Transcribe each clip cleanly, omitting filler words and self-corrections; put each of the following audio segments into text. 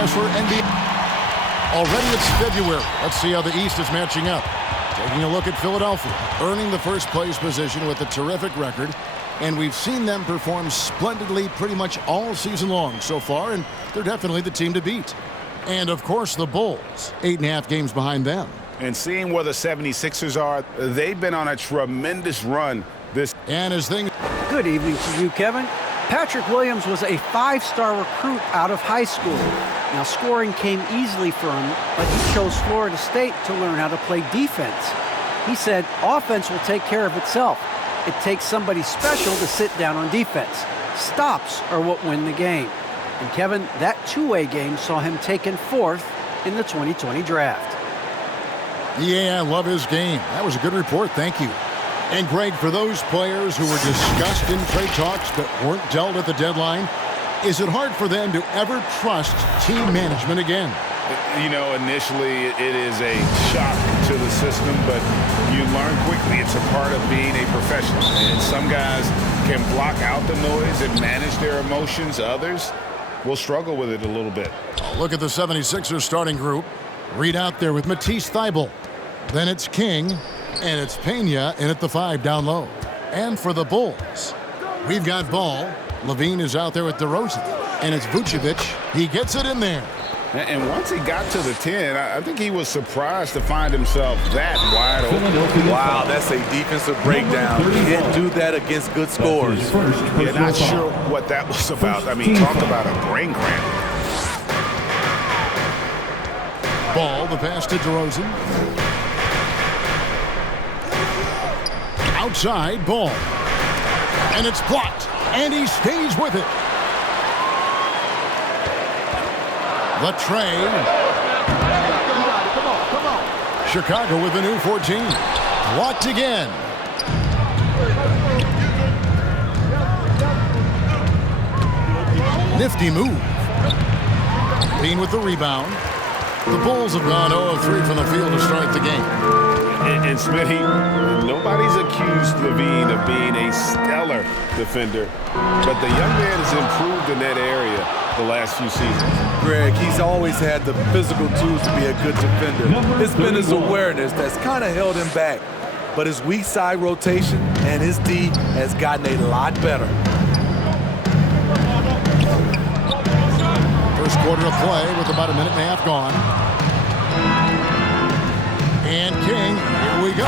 us for NBA. Already it's February. Let's see how the East is matching up. Taking a look at Philadelphia, earning the first place position with a terrific record. And we've seen them perform splendidly pretty much all season long so far, and they're definitely the team to beat. And, of course, the Bulls, 8.5 games behind them. And seeing where the 76ers are, they've been on a tremendous run this. And as things. Good evening to you, Kevin. Patrick Williams was a 5-star recruit out of high school. Now, scoring came easily for him, but he chose Florida State to learn how to play defense. He said offense will take care of itself. It takes somebody special to sit down on defense. Stops are what win the game. And Kevin, that two-way game saw him taken 4th in the 2020 draft. Yeah, I love his game. That was a good report. Thank you. And Greg, for those players who were discussed in trade talks but weren't dealt at the deadline, is it hard for them to ever trust team management again? You know, initially it is a shock to the system, but you learn quickly it's a part of being a professional. And some guys can block out the noise and manage their emotions. Others will struggle with it a little bit. Look at the 76ers starting group. Reed out there with Matisse Thybulle. Then it's King, and it's Pena in at the 5 down low. And for the Bulls, we've got Ball. Levine is out there with DeRozan, and it's Vucevic. He gets it in there. And once he got to the 10, I think he was surprised to find himself that wide open. Wow, that's a defensive breakdown. You can't do that against good scores. Yeah, not sure what that was about. I mean, talk about a brain cramp. Ball, the pass to DeRozan. Outside, Ball. And it's blocked, and he stays with it. The trade. Chicago with a new 14. Blocked again. Nifty move. Bean with the rebound. The Bulls have gone 0 of 3 from the field to start the game. And Smitty, nobody's accused Levine of being a stellar defender, but the young man has improved in that area the last few seasons. Greg, he's always had the physical tools to be a good defender. It's been his awareness that's kind of held him back. But his weak side rotation and his D has gotten a lot better. First quarter of play with about a minute and a half gone. And King, here we go.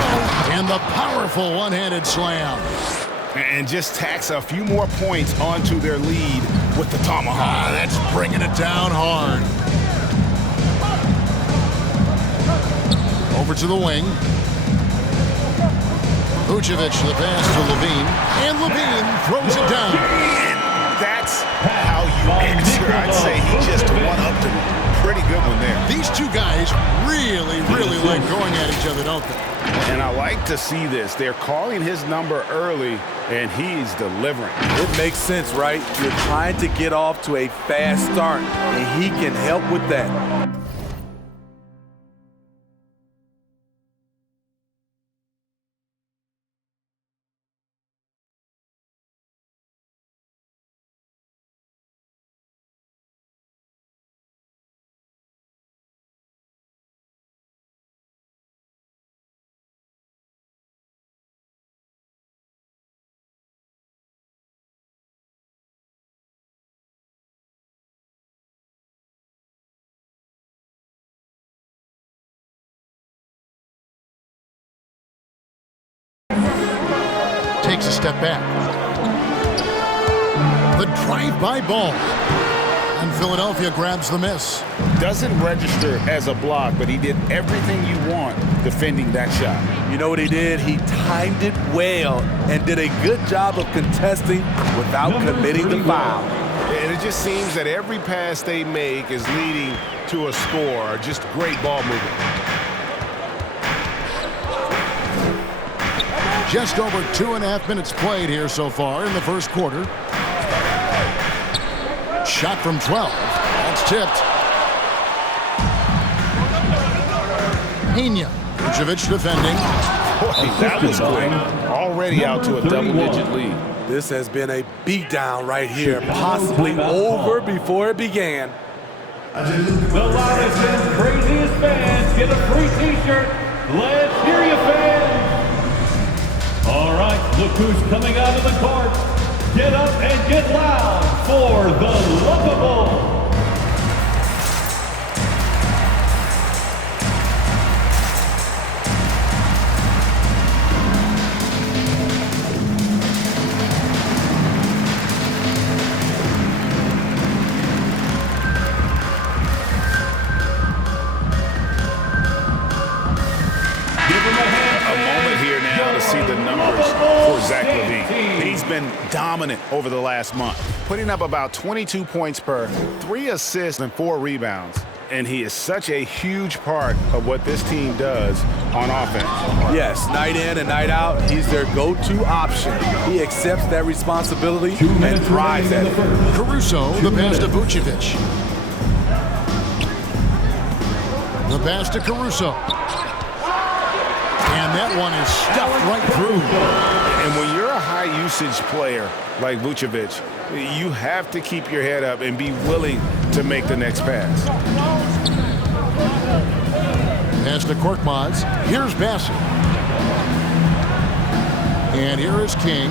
And the powerful one-handed slam. And just tacks a few more points onto their lead with the tomahawk. That's bringing it down hard. Over to the wing. Vucevic, the pass to Levine. And Levine throws it down. And that's how you answer. I'd say he just went up to pretty good one there. These two guys really like going at each other, don't they? And I like to see this. They're calling his number early, and he's delivering. It makes sense, right? You're trying to get off to a fast start, and he can help with that. Takes a step back. The drive-by Ball. And Philadelphia grabs the miss. Doesn't register as a block, but he did everything you want defending that shot. You know what he did? He timed it well and did a good job of contesting without committing the foul. And it just seems that every pass they make is leading to a score. Just great ball movement. Just over 2.5 minutes played here so far in the first quarter. Shot from 12. That's tipped. Pena. Vucevic defending. Boy, that was quick. Already out to a double-digit lead. This has been a beatdown right here, possibly over before it began. The loudest and craziest fans get a free t-shirt. Let's hear you, fans. All right, look who's coming out of the court. Get up and get loud for the Lovable. He's been dominant over the last month, putting up about 22 points per 3 assists and 4 rebounds. And he is such a huge part of what this team does on offense. Yes, night in and night out, he's their go-to option. He accepts that responsibility and thrives at it. Caruso, the pass to Vucevic. The pass to Caruso. And that one is stuffed right through. And when you're a high-usage player like Vucevic, you have to keep your head up and be willing to make the next pass. Pass to Korkmaz. Here's Bassett. And here is King.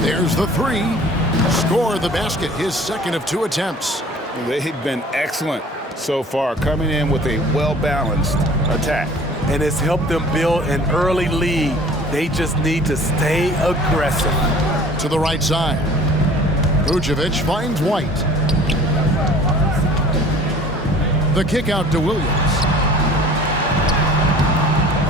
There's the three. Score the basket, his second of 2 attempts. They've been excellent so far, coming in with a well-balanced attack. And it's helped them build an early lead. They just need to stay aggressive. To the right side. Vucevic finds White. The kick out to Williams.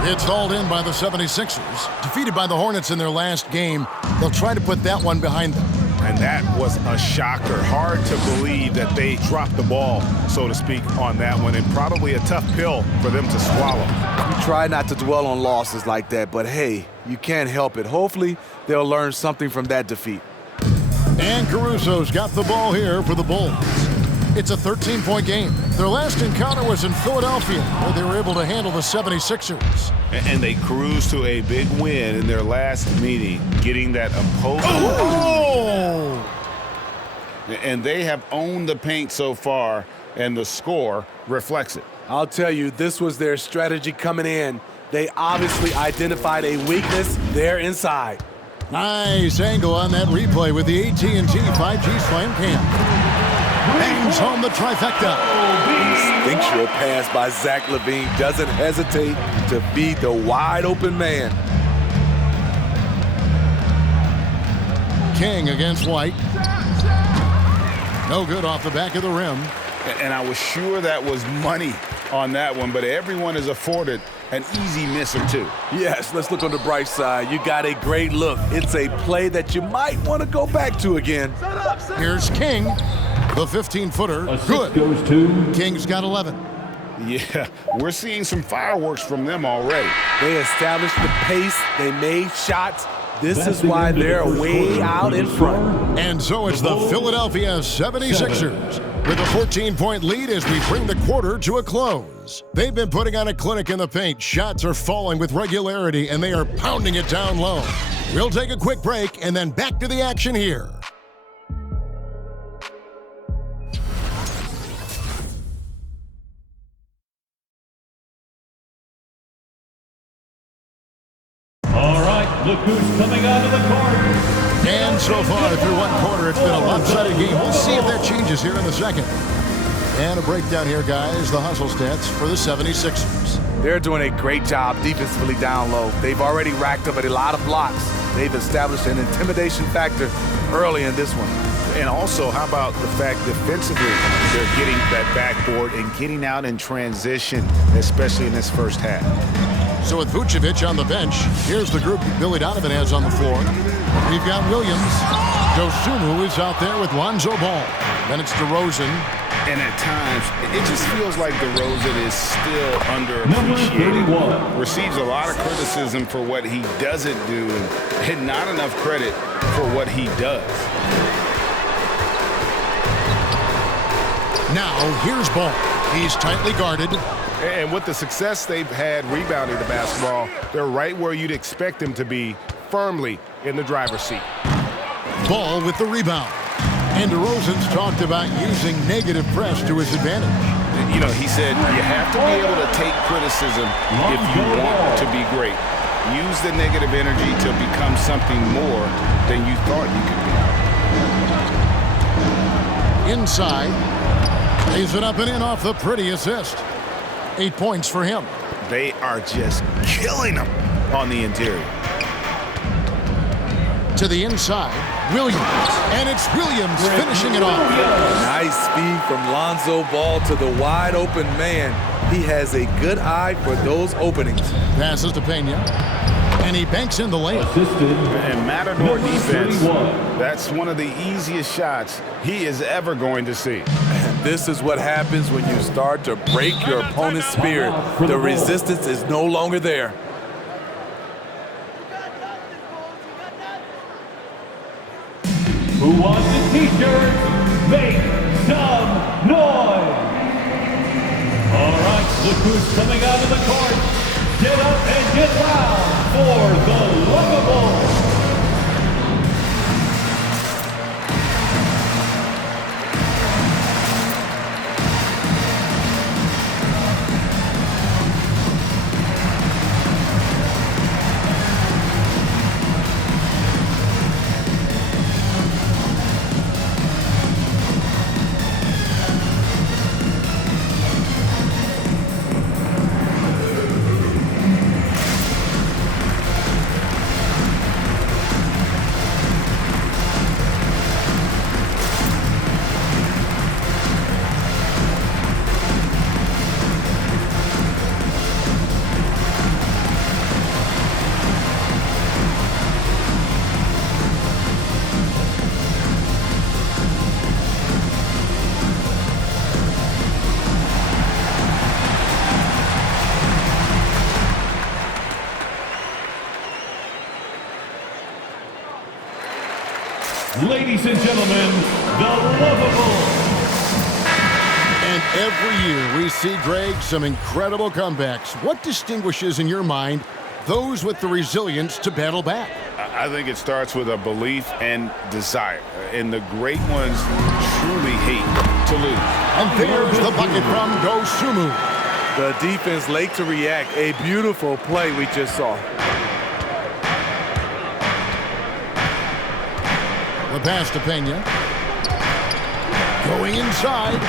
It's hauled in by the 76ers. Defeated by the Hornets in their last game, they'll try to put that one behind them. And that was a shocker. Hard to believe that they dropped the ball, so to speak, on that one, and probably a tough pill for them to swallow. You try not to dwell on losses like that, but hey, you can't help it. Hopefully, they'll learn something from that defeat. And Caruso's got the ball here for the Bulls. It's a 13-point game. Their last encounter was in Philadelphia, where they were able to handle the 76ers. And they cruised to a big win in their last meeting, getting that opposing. Oh! And they have owned the paint so far, and the score reflects it. I'll tell you, this was their strategy coming in. They obviously identified a weakness there inside. Nice angle on that replay with the AT&T 5G Slam Cam. Bangs home the trifecta. Instinctual pass by Zach LaVine doesn't hesitate to beat the wide-open man. King against White. No good off the back of the rim. And I was sure that was money on that one, but everyone is afforded an easy miss or two. Yes, let's look on the bright side. You got a great look. It's a play that you might want to go back to again. Here's King, the 15-footer. Good. Goes to King's got 11. Yeah, we're seeing some fireworks from them already. They established the pace. They made shots. This is why they're way out in front. And so it's the Philadelphia 76ers with a 14-point lead as we bring the quarter to a close. They've been putting on a clinic in the paint. Shots are falling with regularity, and they are pounding it down low. We'll take a quick break and then back to the action here. All right, look who's coming out of the court. And so far through one quarter, it's been a lopsided game. We'll see if that changes here in the second. And a breakdown here, guys. The hustle stats for the 76ers. They're doing a great job defensively down low. They've already racked up a lot of blocks. They've established an intimidation factor early in this one. And also, how about the fact defensively, they're getting that backboard and getting out in transition, especially in this first half. So with Vucevic on the bench, here's the group Billy Donovan has on the floor. We've got Williams. Dosunmu is out there with Lonzo Ball. Then it's DeRozan. And at times, it just feels like DeRozan is still underappreciated. Receives a lot of criticism for what he doesn't do and not enough credit for what he does. Now, here's Ball. He's tightly guarded. And with the success they've had rebounding the basketball, they're right where you'd expect them to be, firmly in the driver's seat. Ball with the rebound. And DeRozan's talked about using negative press to his advantage. You know, he said you have to be able to take criticism if you want to be great. Use the negative energy to become something more than you thought you could be. Inside. Lays it up and in off the pretty assist. 8 points for him. They are just killing them on the interior. To the inside, Williams. And it's Williams finishing it off. Nice speed from Lonzo Ball to the wide open man. He has a good eye for those openings. Passes to Pena. And he banks in the lane. And Matador defense, that's one of the easiest shots he is ever going to see. And this is what happens when you start to break your opponent's spirit. The resistance is no longer there. Who wants a t-shirt? Make some noise! All right, look who's coming out of the court. Get up and get loud for the Luvable. Ladies and gentlemen, the Luvable. And every year we see, Greg, some incredible comebacks. What distinguishes, in your mind, those with the resilience to battle back? I think it starts with a belief and desire. And the great ones truly hate to lose. And there's the bucket from Dosunmu. The defense late to react. A beautiful play we just saw. The pass to Pena. Going inside.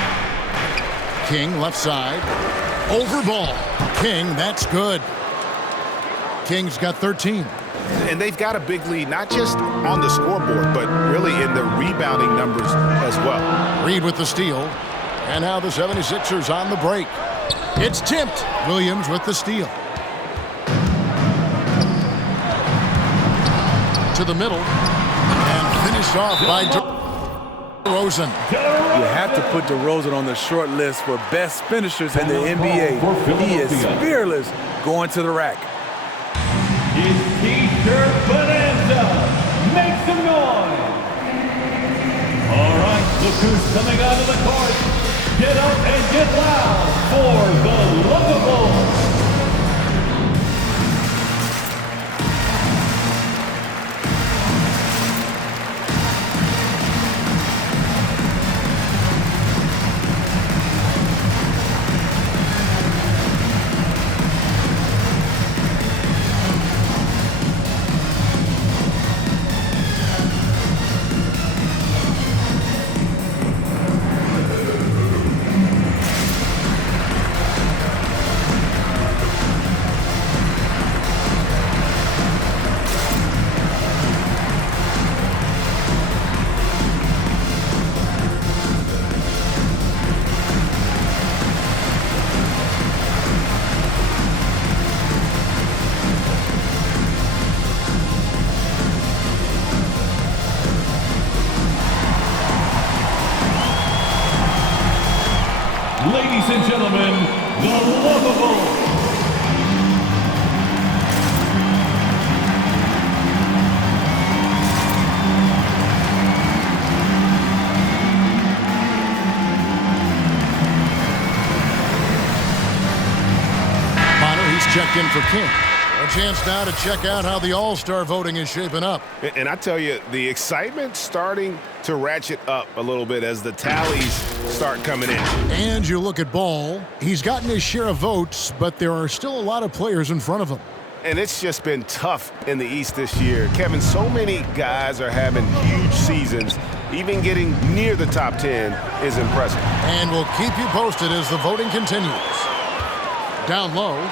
King left side. Over ball. King, that's good. King's got 13. And they've got a big lead, not just on the scoreboard, but really in the rebounding numbers as well. Reed with the steal. And now the 76ers on the break. It's tipped. Williams with the steal. To the middle. And finished off by DeRozan. You have to put DeRozan on the short list for best finishers in the NBA. He is fearless going to the rack. It's T-shirt bonanza. Make some noise. All right, look who's coming out of the court. Get up and get loud for the Luvable. Ladies and gentlemen, the Luvable. Bonner, he's checked in for King. Let's chance now to check out how the All-Star voting is shaping up. And I tell you, the excitement's starting to ratchet up a little bit as the tallies start coming in. And you look at Ball. He's gotten his share of votes, but there are still a lot of players in front of him. And it's just been tough in the East this year. Kevin, so many guys are having huge seasons. Even getting near the top 10 is impressive. And we'll keep you posted as the voting continues. Down low.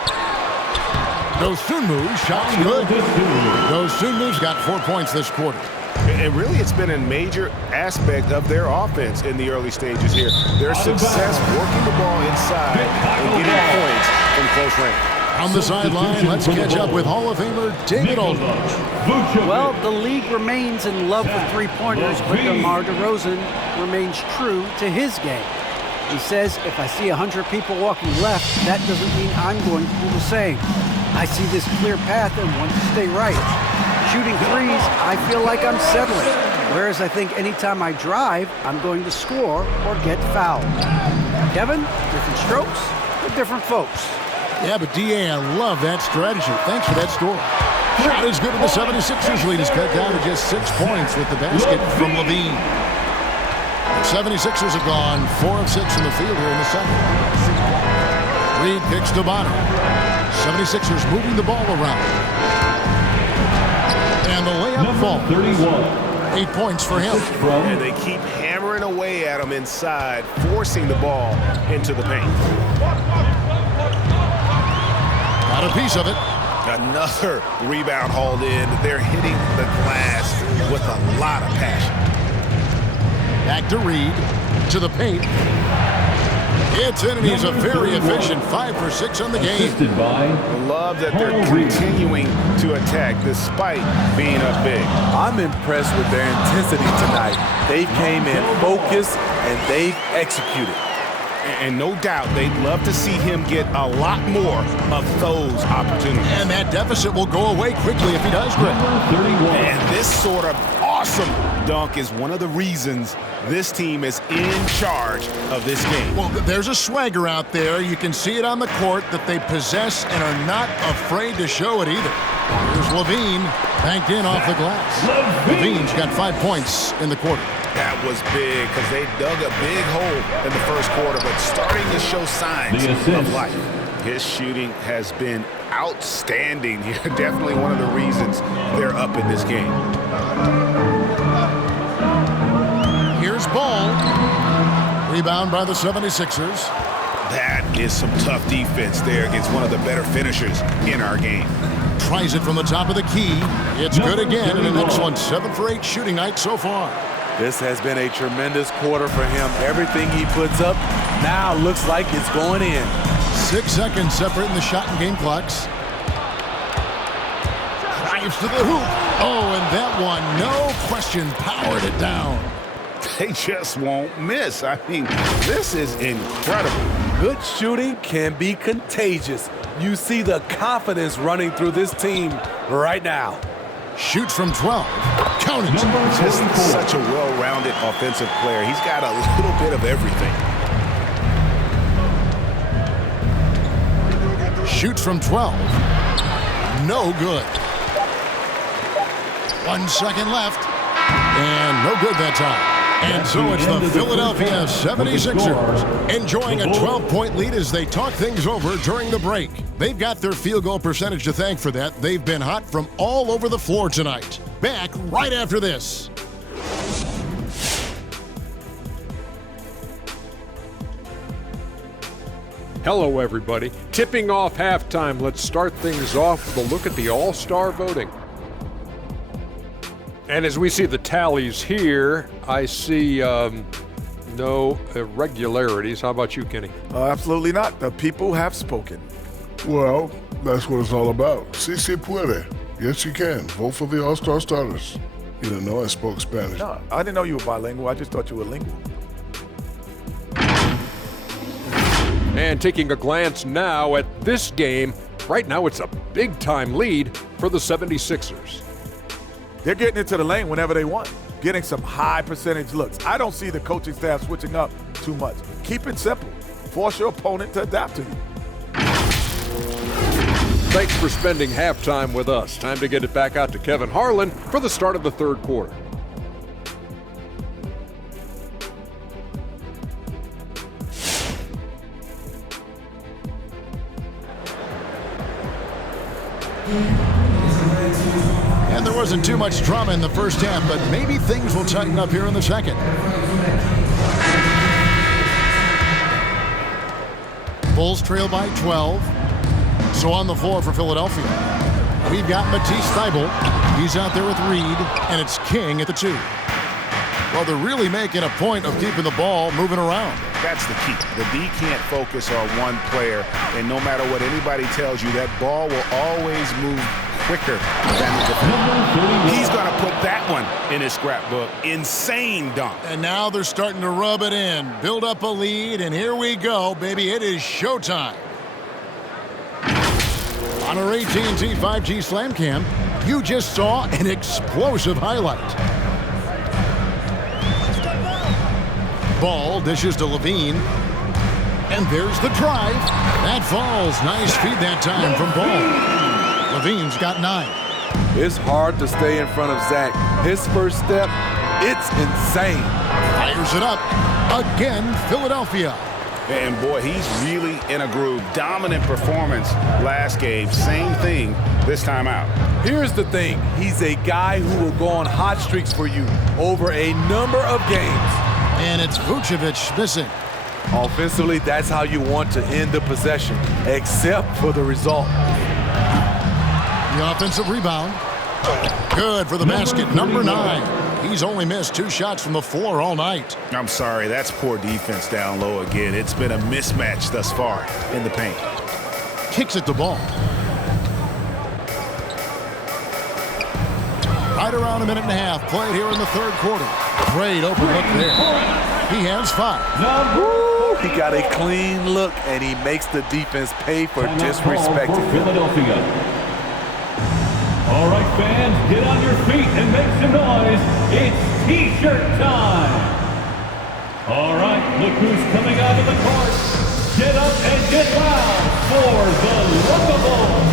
Dosunmu, shot's good. Dosunmu's got 4 points this quarter. And really, it's been a major aspect of their offense in the early stages here. Their success working the ball inside and getting points from close range. On the sideline, let's catch up with Hall of Famer David Aldridge. Well, the league remains in love with three-pointers, but DeMar DeRozan remains true to his game. He says, if I see 100 people walking left, that doesn't mean I'm going to do the same. I see this clear path and want to stay right. Shooting threes, I feel like I'm settling. Whereas I think anytime I drive, I'm going to score or get fouled. Kevin, different strokes for different folks. Yeah, but D.A., I love that strategy. Thanks for that story. Shot is good, and the 76ers lead is cut down to just 6 points with the basket from Levine. The 76ers have gone 4 of 6 from the field here in the second. Reed kicks to Bonner. 76ers moving the ball around. And the layup falls. 8 points for him. And they keep hammering away at him inside, forcing the ball into the paint. Got a piece of it. Another rebound hauled in. They're hitting the glass with a lot of passion. Back to Reed. To the paint. It's in, and he's a very efficient 5 for 6 on the game. Love that they're continuing to attack despite being up big. I'm impressed with their intensity tonight. They came in focused and they executed. And no doubt they'd love to see him get a lot more of those opportunities. And that deficit will go away quickly if he does, Greg. And this sort of awesome dunk is one of the reasons this team is in charge of this game. Well, there's a swagger out there. You can see it on the court that they possess and are not afraid to show it either. Here's Levine, banked in off the glass. Levine's got 5 points in the quarter. That was big because they dug a big hole in the first quarter, but starting to show signs of life. His shooting has been outstanding here. Definitely one of the reasons they're up in this game. Here's Ball. Rebound by the 76ers. That is some tough defense there against one of the better finishers in our game. Tries it from the top of the key. It's good again, and an excellent 7 for 8 shooting night so far. This has been a tremendous quarter for him. Everything he puts up now looks like it's going in. 6 seconds separating the shot and game clocks. Drives to the hoop. Oh, and that one, no question, powered it down. They just won't miss. I mean, this is incredible. Good shooting can be contagious. You see the confidence running through this team right now. Shoots from 12. Count it. Just such a well-rounded offensive player. He's got a little bit of everything. Shoots from 12. No good. 1 second left. And no good that time. And so it's the Philadelphia 76ers enjoying a 12-point lead as they talk things over during the break. They've got their field goal percentage to thank for that. They've been hot from all over the floor tonight. Back right after this. Hello, everybody. Tipping off halftime, let's start things off with a look at the All-Star voting. And as we see the tallies here, I see no irregularities. How about you, Kenny? Absolutely not. The people have spoken. Well, that's what it's all about. Si se puede. Yes, you can. Vote for the All-Star starters. You didn't know I spoke Spanish. No, I didn't know you were bilingual. I just thought you were lingual. And taking a glance now at this game, right now it's a big-time lead for the 76ers. They're getting into the lane whenever they want, getting some high percentage looks. I don't see the coaching staff switching up too much. Keep it simple. Force your opponent to adapt to you. Thanks for spending halftime with us. Time to get it back out to Kevin Harlan for the start of the third quarter. And there wasn't too much drama in the first half, but maybe things will tighten up here in the second. Bulls trail by 12. So on the floor for Philadelphia, we've got Matisse Thybulle. He's out there with Reed, and it's King at the 2. Well, they're really making a point of keeping the ball moving around. That's the key. The D can't focus on one player, and no matter what anybody tells you, that ball will always move quicker than the defender. He's going to put that one in his scrapbook. Insane dunk. And now they're starting to rub it in, build up a lead, and here we go, baby. It is showtime. On our AT&T 5G Slam Cam, you just saw an explosive highlight. Ball dishes to Levine. And there's the drive. That falls. Nice feed that time from Ball. Levine's got 9. It's hard to stay in front of Zach. His first step, it's insane. Fires it up. Again, Philadelphia. And boy, he's really in a groove. Dominant performance last game. Same thing this time out. Here's the thing. He's a guy who will go on hot streaks for you over a number of games. And it's Vucevic missing. Offensively, that's how you want to end the possession, except for the result. The offensive rebound. Good for the basket, number 9. He's only missed 2 shots from the floor all night. I'm sorry, that's poor defense down low again. It's been a mismatch thus far in the paint. Kicks it to Ball. Right around a minute and a half played here in the third quarter. Great open look there. He has 5. Woo, he got a clean look, and he makes the defense pay for disrespecting him. Philadelphia. All right, fans, get on your feet and make some noise. It's T-shirt time. All right, look who's coming out of the court. Get up and get loud for the Lookable.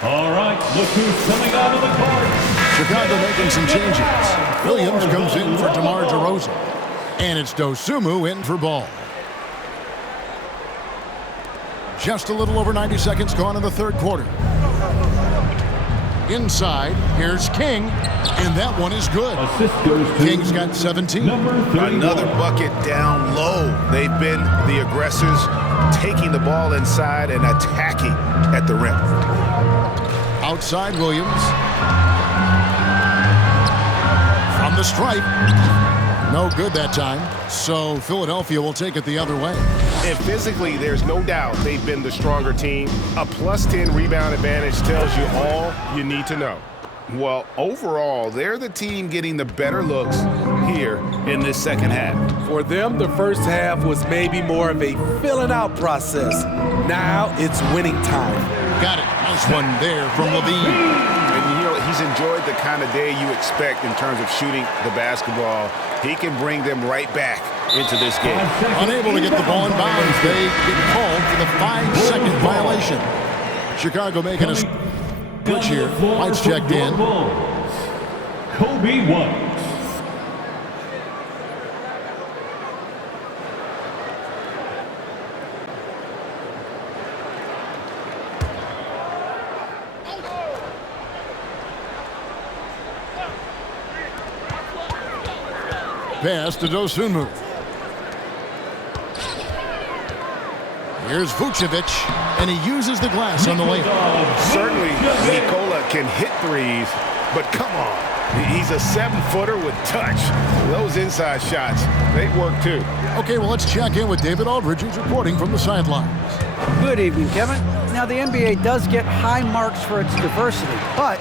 All right, look who's coming out of the court. Chicago making some changes. Williams comes in for DeMar DeRozan. And it's Dosunmu in for Ball. Just a little over 90 seconds gone in the third quarter. Inside, here's King, and that one is good. Assist goes to King's got 17. number 31. Another bucket down low. They've been the aggressors, taking the ball inside and attacking at the rim. Outside Williams. From the stripe. No good that time. So Philadelphia will take it the other way. And physically, there's no doubt they've been the stronger team. A +10 rebound advantage tells you all you need to know. Well, overall, they're the team getting the better looks here in this second half. For them, the first half was maybe more of a filling out process. Now it's winning time. Got it. Nice one there from Levine. And you know, he's enjoyed the kind of day you expect in terms of shooting the basketball. He can bring them right back into this game. Unable to get the ball in bounds, they get called for the 5-second violation. Chicago making a switch here. White's checked in. Kobe White. pass to Dosunmu. Here's Vucevic, and he uses the glass on the layup. Certainly, Nikola can hit threes, but come on. He's a 7-footer with touch. Those inside shots, they work too. Okay, well, let's check in with David Aldridge, who's reporting from the sidelines. Good evening, Kevin. Now, the NBA does get high marks for its diversity, but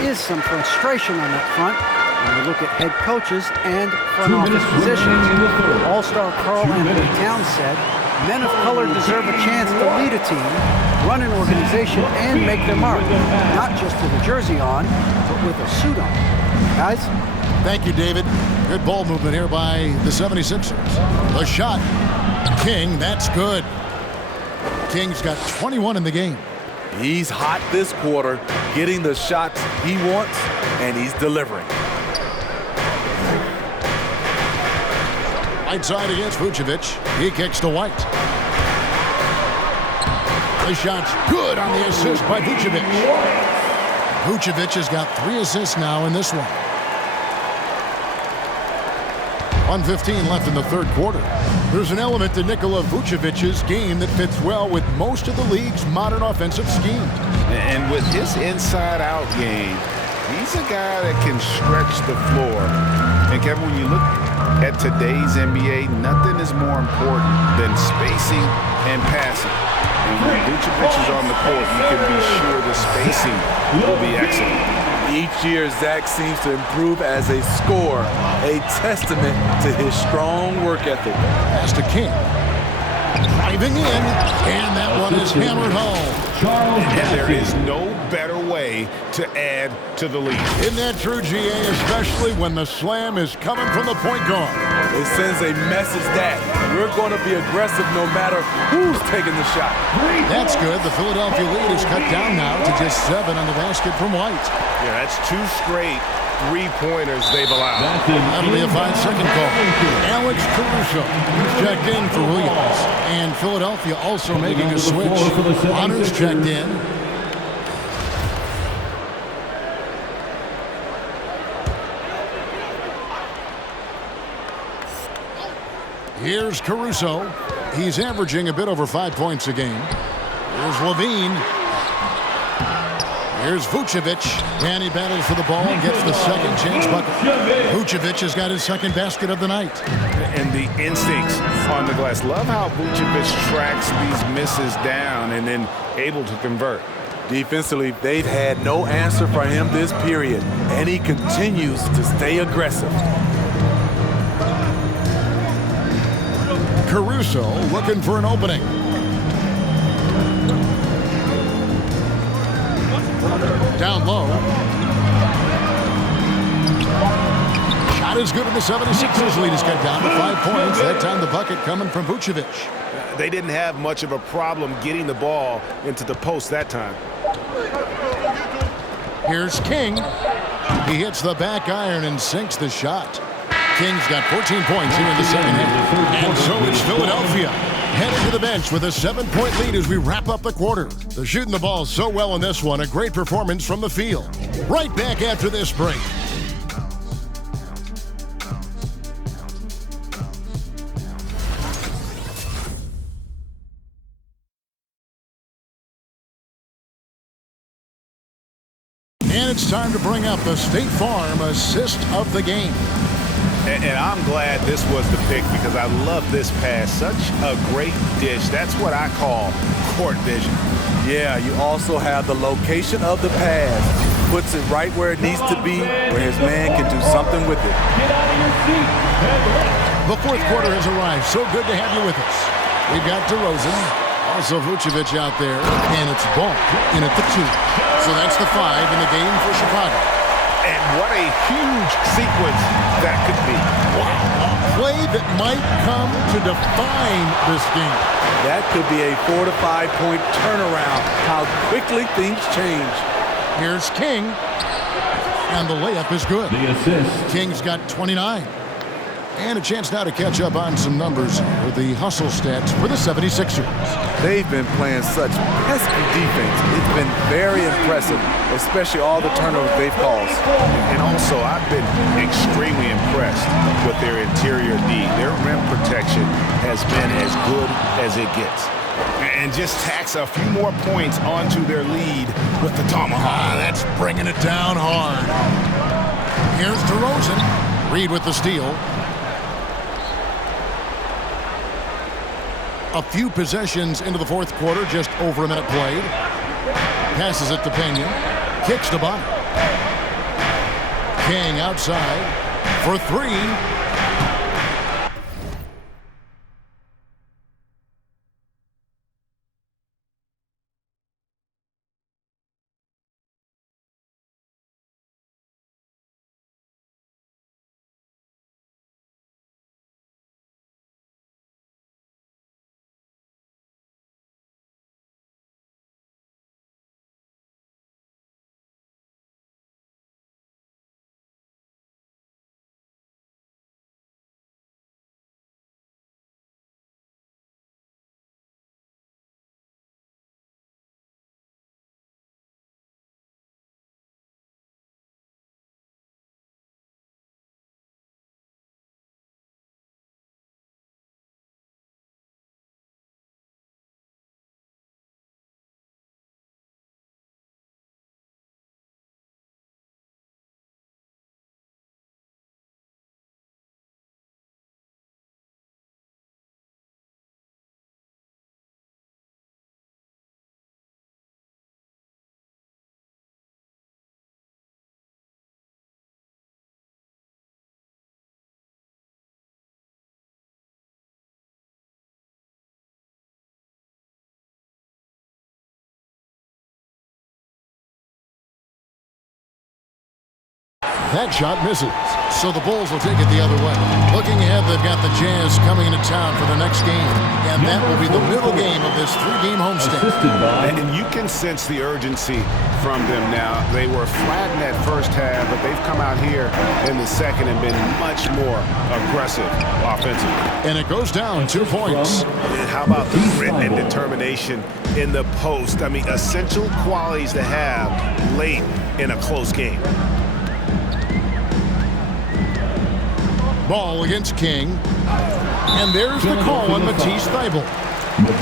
there is some frustration on that front when you look at head coaches and front office positions. All-star Karl Anthony Towns said, men of color deserve a chance to lead a team, run an organization, and make their mark, not just with a jersey on, but with a suit on. Guys? Thank you, David. Good ball movement here by the 76ers. The shot. King, that's good. King's got 21 in the game. He's hot this quarter, getting the shots he wants, and he's delivering. Right side against Vucevic. He kicks to White. The shot's good on the assist by Vucevic. Vucevic has got 3 assists now in this one. 1:15 left in the third quarter. There's an element to Nikola Vucevic's game that fits well with most of the league's modern offensive scheme. And with his inside-out game, he's a guy that can stretch the floor. And Kevin, when you look at today's NBA, nothing is more important than spacing and passing. And when Vucevic is on the court, you can be sure the spacing will be excellent. Each year, Zach seems to improve as a scorer, a testament to his strong work ethic. Pass to King. Driving in, and that one is hammered home. And there is no better way to add to the lead. Isn't that true, GA, especially when the slam is coming from the point guard? It sends a message that we're going to be aggressive no matter who's taking the shot. That's good. The Philadelphia lead is cut down now to just 7 on the basket from White. Yeah, that's 2 straight 3-pointers they've allowed. That'll be a 5-second call. Alex Caruso checked in for Williams. And Philadelphia also making a switch. Honors checked in. Here's Caruso. He's averaging a bit over 5 points a game. Here's Levine. Here's Vucevic, and he battles for the ball and gets the second chance bucket. Vucevic has got his second basket of the night. And the instincts on the glass. Love how Vucevic tracks these misses down and then able to convert. Defensively, they've had no answer for him this period, and he continues to stay aggressive. Caruso looking for an opening. Down low. Shot is good, and the 76ers lead is cut down to 5 points. That time the bucket coming from Vucevic. They didn't have much of a problem getting the ball into the post that time. Here's King. He hits the back iron and sinks the shot. King's got 14 points here in the second half. And so it's Philadelphia headed to the bench with a 7-point lead as we wrap up the quarter. They're shooting the ball so well in this one. A great performance from the field. Right back after this break. And it's time to bring up the State Farm assist of the game. And I'm glad this was the pick because I love this pass. Such a great dish. That's what I call court vision. Yeah, you also have the location of the pass. Puts it right where it needs to be, where his man can do something with it. Get out of your seat. The fourth quarter has arrived. So good to have you with us. We've got DeRozan, also Vucevic out there, and it's Ball in at the 2. So that's the 5 in the game for Chicago. And what a huge sequence that could be. Wow. A play that might come to define this game. That could be a 4 to 5 point turnaround. How quickly things change. Here's King. And the layup is good. The assist. King's got 29. And a chance now to catch up on some numbers with the hustle stats for the 76ers. They've been playing such pesky defense. It's been very impressive, especially all the turnovers they've caused. And also, I've been extremely impressed with with their interior D. Their rim protection has been as good as it gets. And just tacks a few more points onto their lead with the tomahawk. That's bringing it down hard. Here's DeRozan. Reed with the steal. A few possessions into the fourth quarter, just over a minute played. Passes it to Pena. Kicks to Bonner. King outside for three. That shot misses. So the Bulls will take it the other way. Looking ahead, they've got the Jazz coming into town for the next game. And that will be the middle game of this three-game homestand. And you can sense the urgency from them now. They were flat in that first half, but they've come out here in the second and been much more aggressive offensively. And it goes down 2 points. And how about the grit and determination in the post? I mean, essential qualities to have late in a close game. Ball against King. And there's the call on Matisse Thybulle.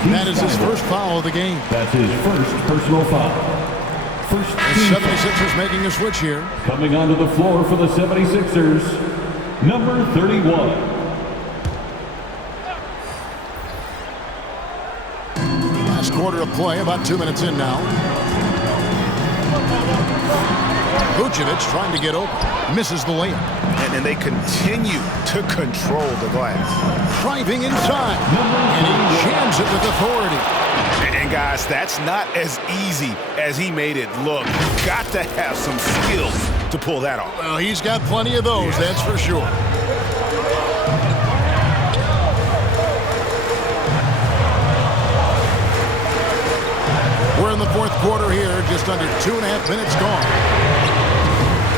That is his first foul of the game. That's his first personal foul. The 76ers making a switch here. Coming onto the floor for the 76ers, number 31. Last quarter of play, about 2 minutes in now. Vucevic trying to get open. Misses the layup. And they continue to control the glass. Driving inside. And he jams it with authority. And guys, that's not as easy as he made it look. Got to have some skills to pull that off. Well, he's got plenty of those, that's for sure. We're in the fourth quarter here, just under 2.5 minutes gone.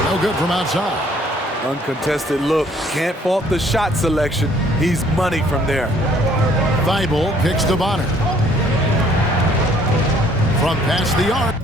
No good from outside. Uncontested look. Can't fault the shot selection. He's money from there. Thybulle kicks to Bonner. From past the arc.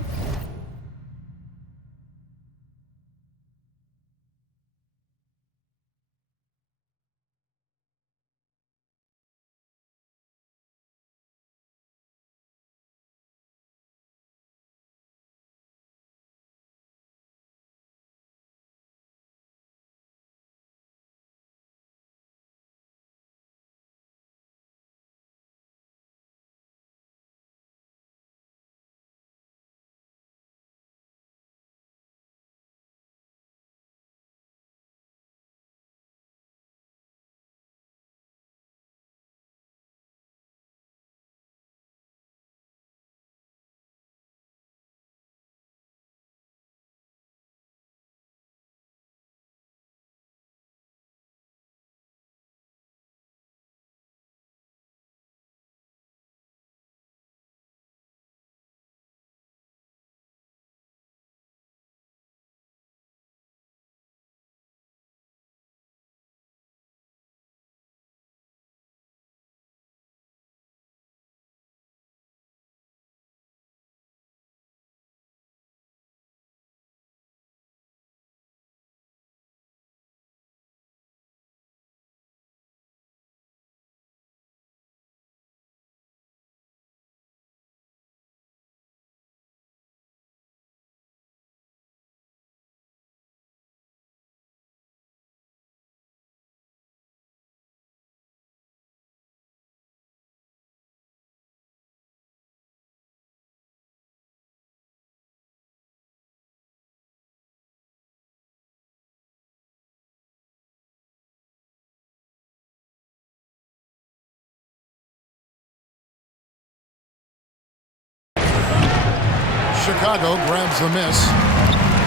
Chicago grabs the miss.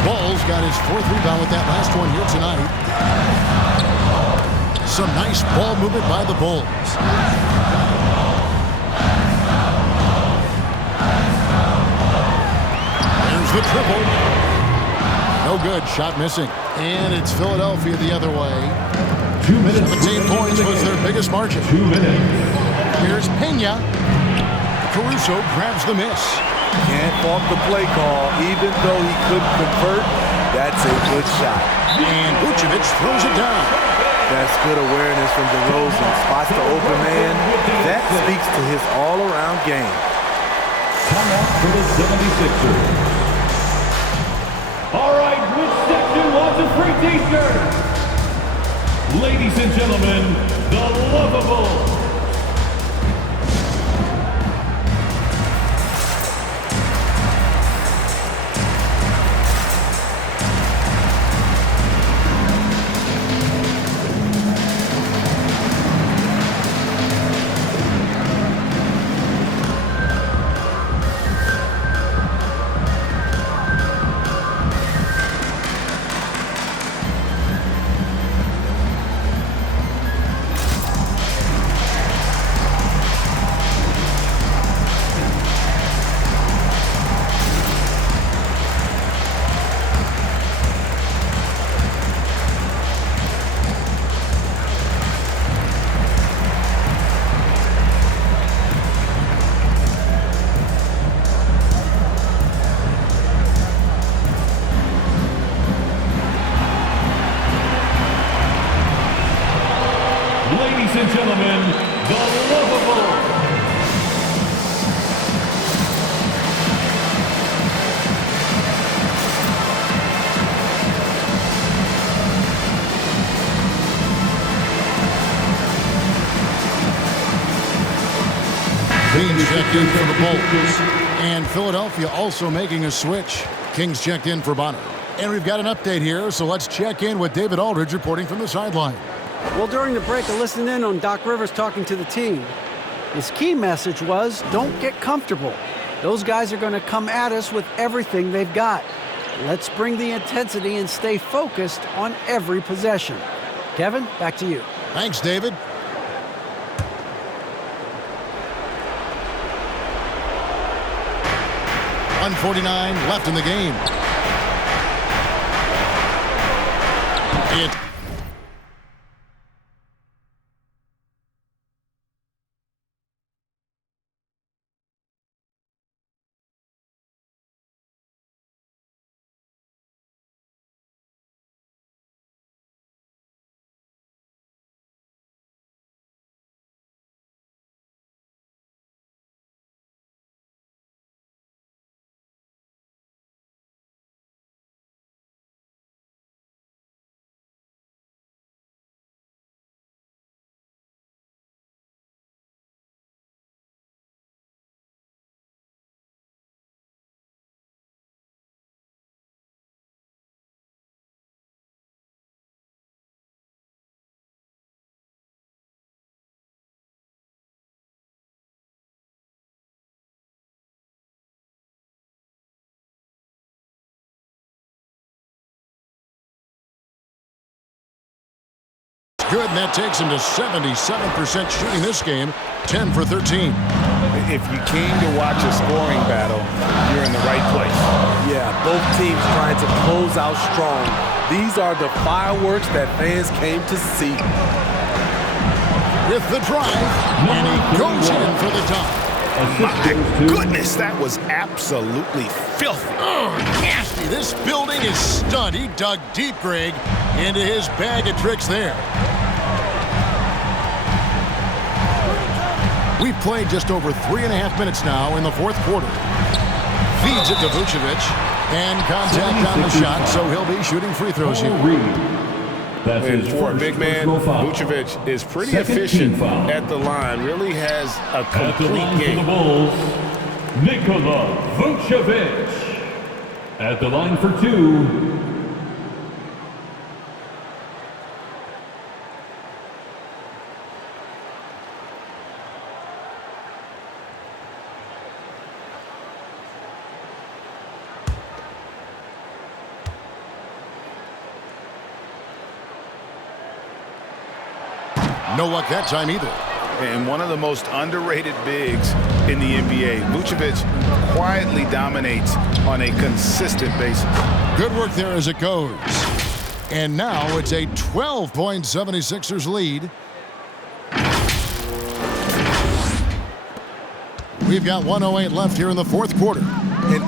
Bulls got his 4th rebound with that last one here tonight. Some nice ball movement by the Bulls. There's the triple. No good. Shot missing. And it's Philadelphia the other way. 2 minutes. 17 points was their biggest margin. 2 minutes. Here's Pena. Caruso grabs the miss. Can't fault the play call. Even though he couldn't convert, that's a good shot. And Vucevic throws it down. That's good awareness from DeRozan. Spots the open man. That speaks to his all-around game. Timeout for the 76ers. All right, which section wants a free t-shirt? Ladies and gentlemen, the Lovables. Ladies and gentlemen, the Lovables. Kings checked in for the Bulls. And Philadelphia also making a switch. Kings checked in for Bonner. And we've got an update here, so let's check in with David Aldridge reporting from the sideline. Well, during the break, I listened in on Doc Rivers talking to the team. His key message was, don't get comfortable. Those guys are going to come at us with everything they've got. Let's bring the intensity and stay focused on every possession. Kevin, back to you. Thanks, David. .149 left in the game. It good, and that takes him to 77% shooting this game, 10 for 13. If you came to watch a scoring battle, you're in the right place. Yeah, both teams trying to close out strong. These are the fireworks that fans came to see. With the drive, and he goes in for the top. My goodness, that was absolutely filthy. Nasty. This building is stunned. He dug deep, Greg, into his bag of tricks there. We've played just over 3.5 minutes now in the fourth quarter. Feeds it to Vucevic. And contact on the shot, so he'll be shooting free throws here. And for a big man, Vucevic is pretty efficient at the line. Really has a complete game. For the Bulls, Nikola Vucevic. At the line for two. No luck that time either. And one of the most underrated bigs in the NBA. Vucevic quietly dominates on a consistent basis. Good work there as it goes. And now it's a 12-point 76ers lead. We've got 1:08 left here in the fourth quarter.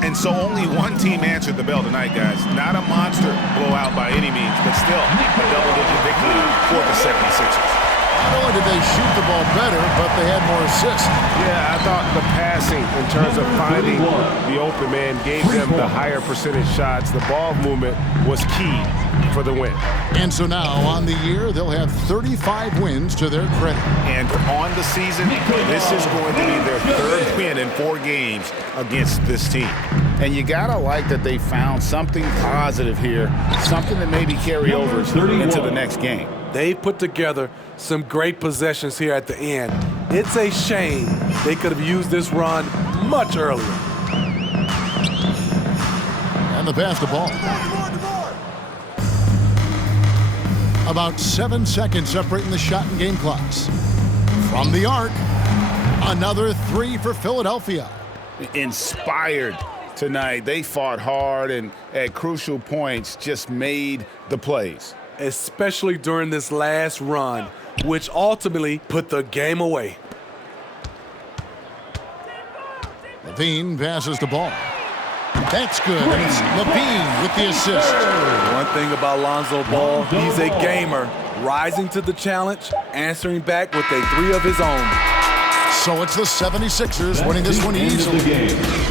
And so only one team answered the bell tonight, guys. Not a monster blowout by any means, but still a double-digit victory for the 76ers. Not only did they shoot the ball better, but they had more assists. Yeah, I thought the passing in terms of finding the open man gave them the higher percentage shots. The ball movement was key for the win. And so now on the year, they'll have 35 wins to their credit. And on the season, this is going to be their third win in 4 games against this team. And you gotta like that they found something positive here, something that maybe carry over into the next game. They put together some great possessions here at the end. It's a shame they could have used this run much earlier. And the pass to ball. About 7 seconds separating the shot and game clocks. From the arc, another 3 for Philadelphia. Inspired tonight. They fought hard and at crucial points just made the plays. Especially during this last run, which ultimately put the game away. LaVine passes the ball. That's good. And it's LaVine with the assist. One thing about Lonzo Ball, he's a gamer, rising to the challenge, answering back with a 3 of his own. So it's the 76ers winning this one easily.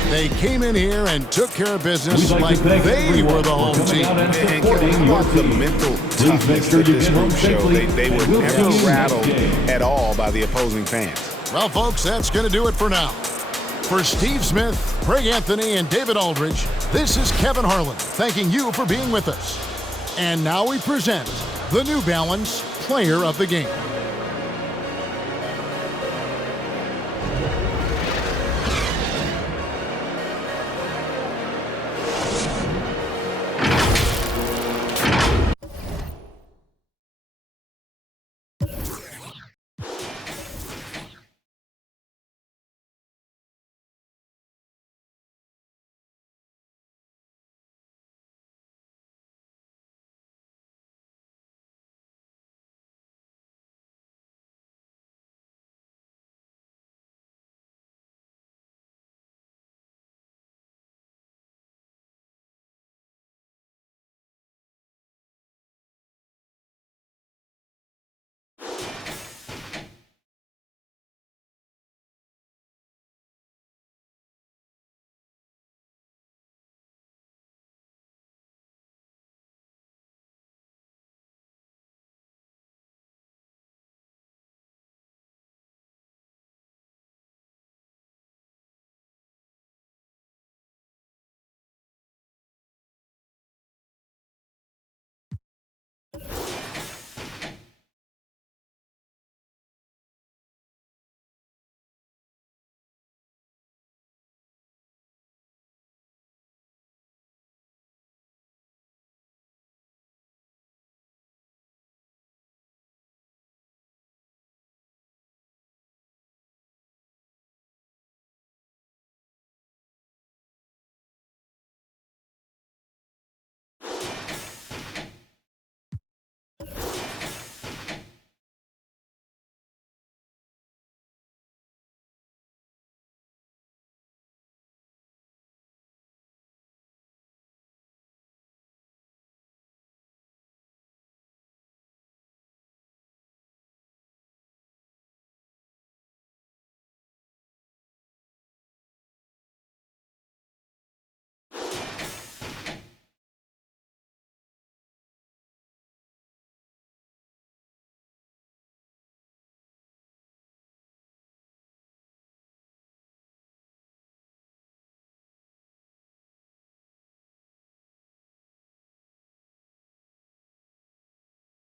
They came in here and took care of business like they were the home team. And what about the mental toughness that this group showed? They were never rattled at all by the opposing fans. Well, folks, that's going to do it for now. For Steve Smith, Greg Anthony, and David Aldridge, this is Kevin Harlan thanking you for being with us. And now we present the New Balance Player of the Game.